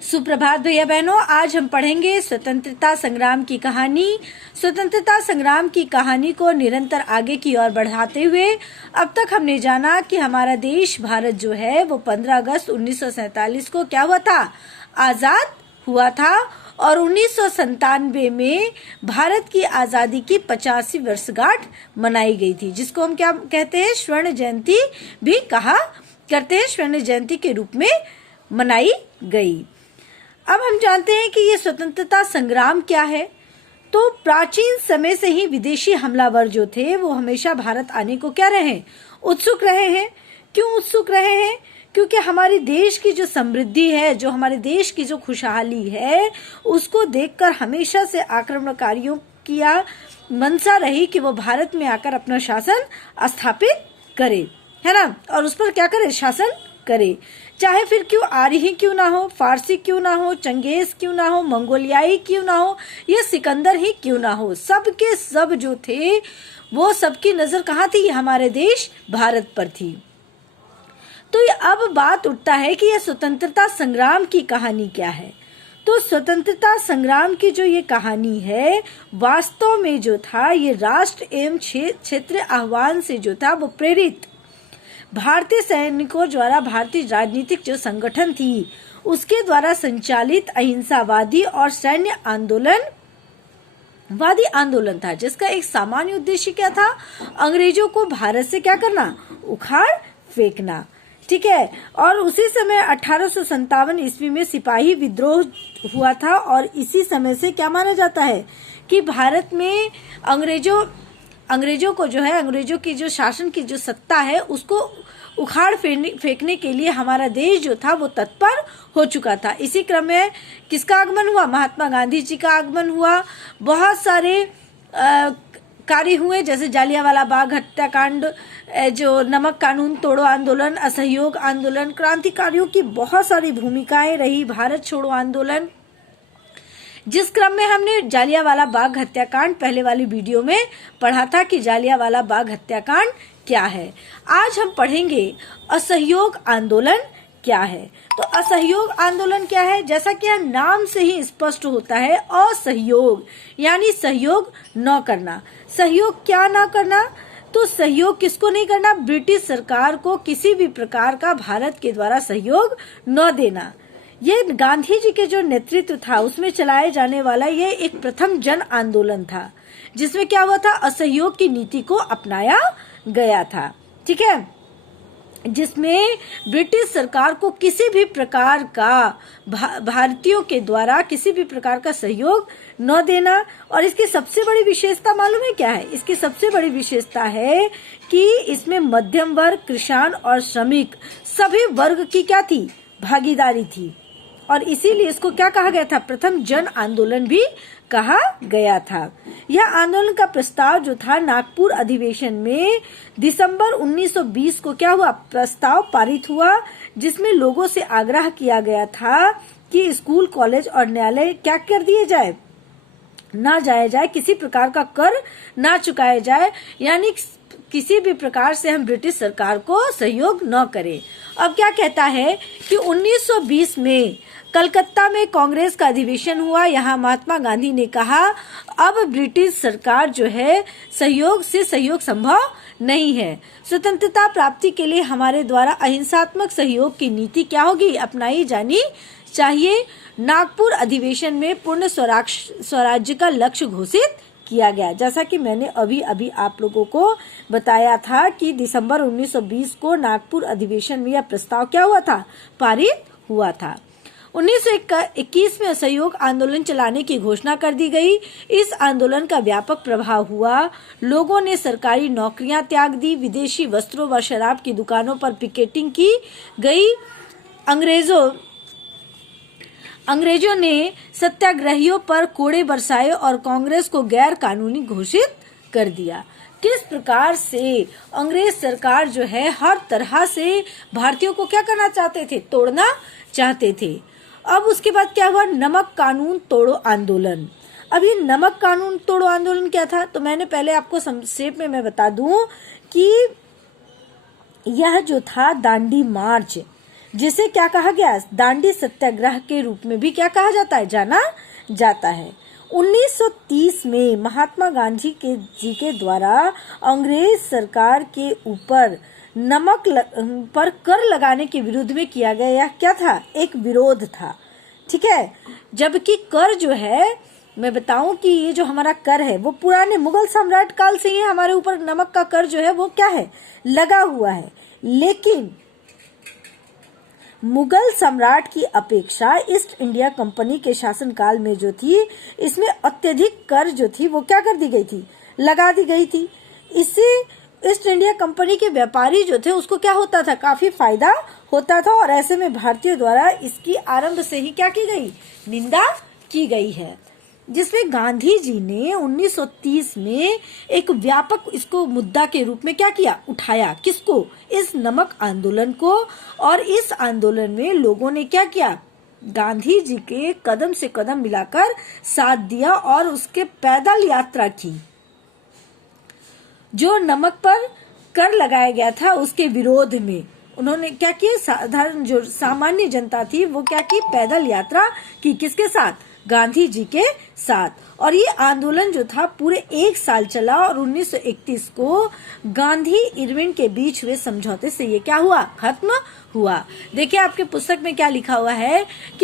सुप्रभात भैया बहनों, आज हम पढ़ेंगे स्वतंत्रता संग्राम की कहानी। स्वतंत्रता संग्राम की कहानी को निरंतर आगे की ओर बढ़ाते हुए अब तक हमने जाना कि हमारा देश भारत जो है वो 15 अगस्त 1947 को क्या हुआ था, आजाद हुआ था। और 1997 में भारत की आजादी की 85वीं वर्षगांठ मनाई गई थी, जिसको हम क्या कहते हैं, स्वर्ण जयंती भी कहा करते हैं। स्वर्ण जयंती के रूप में मनाई गई। अब हम जानते हैं कि ये स्वतंत्रता संग्राम क्या है। तो प्राचीन समय से ही विदेशी हमलावर जो थे वो हमेशा भारत आने को क्या रहे, उत्सुक रहे हैं। क्यों उत्सुक रहे हैं? क्योंकि हमारे देश की जो समृद्धि है, जो हमारे देश की जो खुशहाली है, उसको देखकर हमेशा से आक्रमणकारियों की मंशा रही कि वो भारत में आकर अपना शासन स्थापित करे, है ना, और उस पर क्या करे, शासन करे। चाहे फिर क्यों आर्य ही क्यों ना हो, फारसी क्यों ना हो, चंगेज क्यों ना हो, मंगोलियाई क्यों ना हो, या सिकंदर ही क्यों ना हो, सब के सब जो थे वो सबकी नजर कहाँ थी, हमारे देश भारत पर थी। तो ये अब बात उठता है कि यह स्वतंत्रता संग्राम की कहानी क्या है। तो स्वतंत्रता संग्राम की जो ये कहानी है, वास्तव में जो था ये राष्ट्र एवं क्षेत्र आह्वान से जो था वो प्रेरित भारतीय सैनिकों द्वारा भारतीय राजनीतिक जो संगठन थी उसके द्वारा संचालित अहिंसावादी और सैन्य आंदोलन था, जिसका एक सामान्य उद्देश्य क्या था, अंग्रेजों को भारत से क्या करना, उखाड़ फेंकना। ठीक है। और उसी समय 1857 ईस्वी में सिपाही विद्रोह हुआ था और इसी समय से क्या माना जाता है कि भारत में अंग्रेजों को जो है, अंग्रेजों की जो शासन की जो सत्ता है उसको उखाड़ फेंकने के लिए हमारा देश जो था वो तत्पर हो चुका था। इसी क्रम में किसका आगमन हुआ, महात्मा गांधी जी का आगमन हुआ। बहुत सारे कार्य हुए, जैसे जालियांवाला बाग हत्याकांड, जो नमक कानून तोड़ो आंदोलन, असहयोग आंदोलन, क्रांतिकारियों की बहुत सारी भूमिकाएं रही, भारत छोड़ो आंदोलन, जिस क्रम में हमने जालियांवाला बाग हत्याकांड पहले वाली वीडियो में पढ़ा था कि जालियांवाला बाग हत्याकांड क्या है। आज हम पढ़ेंगे असहयोग आंदोलन क्या है। तो असहयोग आंदोलन क्या है, जैसा कि नाम से ही स्पष्ट होता है, असहयोग यानी सहयोग न करना। सहयोग क्या न करना, तो सहयोग किसको नहीं करना, ब्रिटिश सरकार को किसी भी प्रकार का भारत के द्वारा सहयोग न देना। ये गांधी जी के जो नेतृत्व था उसमें चलाए जाने वाला ये एक प्रथम जन आंदोलन था, जिसमें क्या हुआ था, असहयोग की नीति को अपनाया गया था। ठीक है, जिसमें ब्रिटिश सरकार को किसी भी प्रकार का भारतीयों के द्वारा किसी भी प्रकार का सहयोग न देना। और इसकी सबसे बड़ी विशेषता मालूम है क्या है, इसकी सबसे बड़ी विशेषता है कि इसमें मध्यम वर्ग, किसान और श्रमिक सभी वर्ग की क्या थी, भागीदारी थी। और इसीलिए इसको क्या कहा गया था, प्रथम जन आंदोलन भी कहा गया था। यह आंदोलन का प्रस्ताव जो था नागपुर अधिवेशन में दिसंबर 1920 को क्या हुआ, प्रस्ताव पारित हुआ, जिसमें लोगों से आग्रह किया गया था कि स्कूल, कॉलेज और न्यायालय क्या कर दिए जाए, ना जाया जाए, किसी प्रकार का कर ना चुकाया जाए, यानी किसी भी प्रकार से हम ब्रिटिश सरकार को सहयोग न करें। अब क्या कहता है कि 1920 में कलकत्ता में कांग्रेस का अधिवेशन हुआ। यहाँ महात्मा गांधी ने कहा अब ब्रिटिश सरकार जो है सहयोग संभव नहीं है। स्वतंत्रता प्राप्ति के लिए हमारे द्वारा अहिंसात्मक सहयोग की नीति क्या होगी, अपनाई जानी चाहिए। नागपुर अधिवेशन में पूर्ण स्वराज्य का लक्ष्य घोषित किया गया, जैसा कि मैंने अभी आप लोगों को बताया था कि दिसंबर 1920 को नागपुर अधिवेशन में यह प्रस्ताव क्या हुआ था, पारित हुआ था। 1921 में असहयोग आंदोलन चलाने की घोषणा कर दी गई। इस आंदोलन का व्यापक प्रभाव हुआ, लोगों ने सरकारी नौकरियां त्याग दी, विदेशी वस्त्रों व शराब की दुकानों पर पिकेटिंग की गई। अंग्रेजों ने सत्याग्रहियों पर कोड़े बरसाए और कांग्रेस को गैर कानूनी घोषित कर दिया। किस प्रकार से अंग्रेज सरकार जो है हर तरह से भारतीयों को क्या करना चाहते थे, तोड़ना चाहते थे। अब उसके बाद क्या हुआ, नमक कानून तोड़ो आंदोलन। अब ये नमक कानून तोड़ो आंदोलन क्या था, तो मैंने पहले आपको संक्षेप में मैं बता दूं कि यह जो था दांडी मार्च जिसे क्या कहा गया, दांडी सत्याग्रह के रूप में भी क्या कहा जाता है, जाना जाता है। 1930 में महात्मा गांधी जी के द्वारा अंग्रेज सरकार के ऊपर नमक पर कर लगाने के विरुद्ध में किया गया यह क्या था, एक विरोध था। ठीक है, जबकि कर जो है, मैं बताऊं कि ये जो हमारा कर है वो पुराने मुगल सम्राट काल से ही हमारे ऊपर नमक का कर जो है वो क्या है, लगा हुआ है। लेकिन मुगल सम्राट की अपेक्षा ईस्ट इंडिया कंपनी के शासनकाल में जो थी, इसमें अत्यधिक कर जो थी वो क्या कर दी गई थी, लगा दी गई थी। इससे ईस्ट इंडिया कंपनी के व्यापारी जो थे उसको क्या होता था, काफी फायदा होता था। और ऐसे में भारतीयों द्वारा इसकी आरंभ से ही क्या की गई, निंदा की गई है, जिसमें गांधी जी ने 1930 में एक व्यापक इसको मुद्दा के रूप में क्या किया, उठाया। किसको, इस नमक आंदोलन को। और इस आंदोलन में लोगों ने क्या किया, गांधी जी के कदम से कदम मिलाकर साथ दिया और उसके पैदल यात्रा की। जो नमक पर कर लगाया गया था उसके विरोध में उन्होंने क्या किया, साधारण जो सामान्य जनता थी वो क्या की, पैदल यात्रा की। किसके साथ, गांधी जी के साथ। और ये आंदोलन जो था पूरे 1 साल चला और 1931 को गांधी इरविन के बीच हुए समझौते से ये क्या हुआ, खत्म हुआ। देखिए आपके पुस्तक में क्या लिखा हुआ है कि